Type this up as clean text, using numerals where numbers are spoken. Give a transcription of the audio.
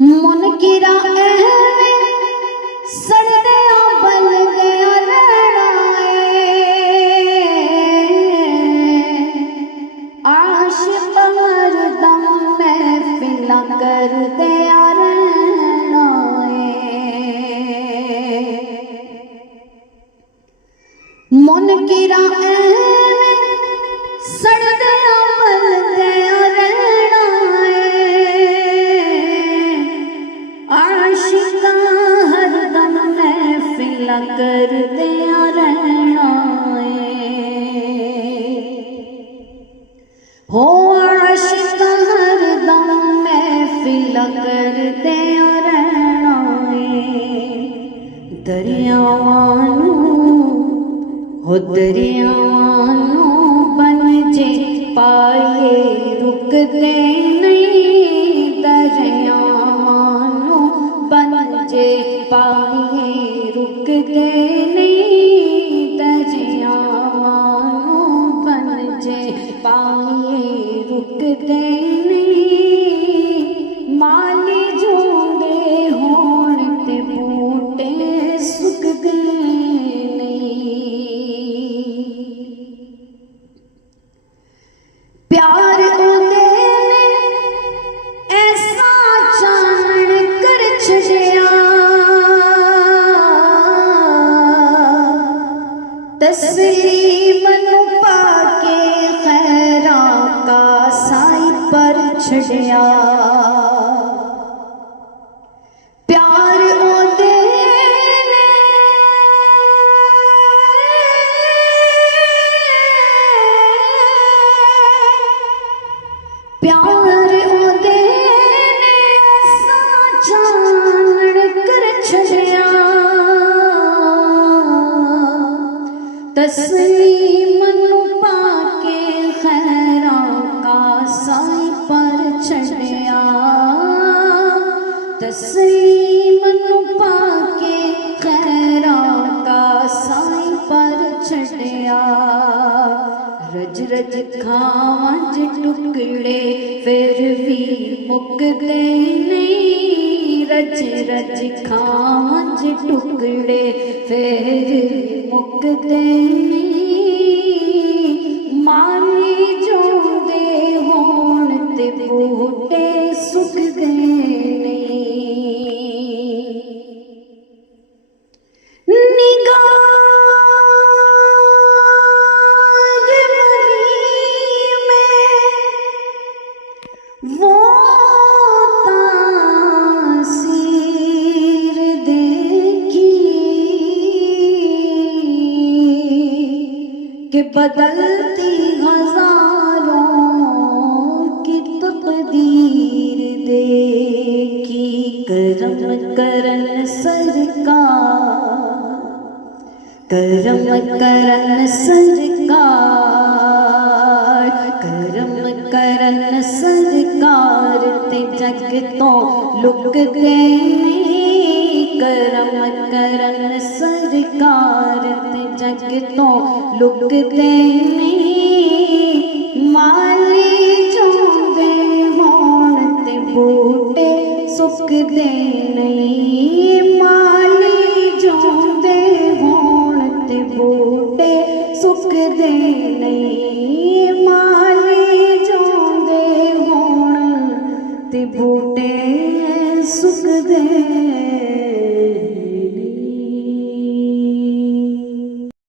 ਮੁਨਕਿਰਾ ਐਵੇਂ ਸੜਦਿਆਂ ਬਲਦਿਆਂ ਰਹਿਣਾ ਆਸ਼ਿਕ ਹਰਦਮ ਮਹਿਫਿਲਾਂ ਕਰਦਿਆਂ ਰਹਿਣਾ ਮੁਨਕਿਰਾ ਐਵੇਂ ਸੜਦਿਆਂ ਬਲਦਿਆਂ ਰਹਿਣਾ ਆਸ਼ਿਕਾਂ ਹਰਦਮ ਮਹਿਫਿਲਾਂ ਕਰਦਿਆਂ ਰਹਿਣਾ ਹੋ ਆਸ਼ਿਕਾਂ ਹਰਦਮ ਮਹਿਫਿਲਾਂ ਕਰਦਿਆਂ ਰਹਿਣਾ ਦਰਿਆਵਾਂ ਨੂੰ ਹੋ ਦਰਿਆਵਾਂ ਨੂੰ ਬਨ ਜੇ ਪਾਏ ਰੁਕਦੇ ਨਹੀਂ ਦਰਿਆਵਾਂ ਨੂੰ ਬਨ ਜੇ ਪਾਏ ਰੁਕਦੇ ਨਹੀਂ ਦਰਿਆਵਾਂ ਨੂੰ ਬਨ ਜੇ ਪਾਏ ਰੁਕਦੇ ਨਹੀਂ ਮਾਲੀ ਜੋਂਦੇ ਹੋਣ ਤੇ ਬੂਟੇ ਸੁੱਕਦੇ प्यार उदे ने ऐसा चानन कर छड़िया तस्लीम नू पाके खैरा का साई पर छड़िया प्यार उदे प्यार उदे ने ऐसा चानन कर छड़िया तस्लीम नू पाके खैरा का साई पर छड़िया तस्लीम नू पाके खैरा का साई पर छड़िया रज रज खावंज टुकड़े फिर भी मुकदे नहीं रज रज खावंज टुकड़े फिर मुकदे नहीं माली जोंदे होण ते बूटे सुकदे नहीं निगाह वो तासीर देखी कि बदलती हजारों की तकदीर देखी करम करन सरकार करम करन सरकार करम करन सरकार ते जग तो लुकदे नहीं करम करन सरकार ते जग तो लुकदे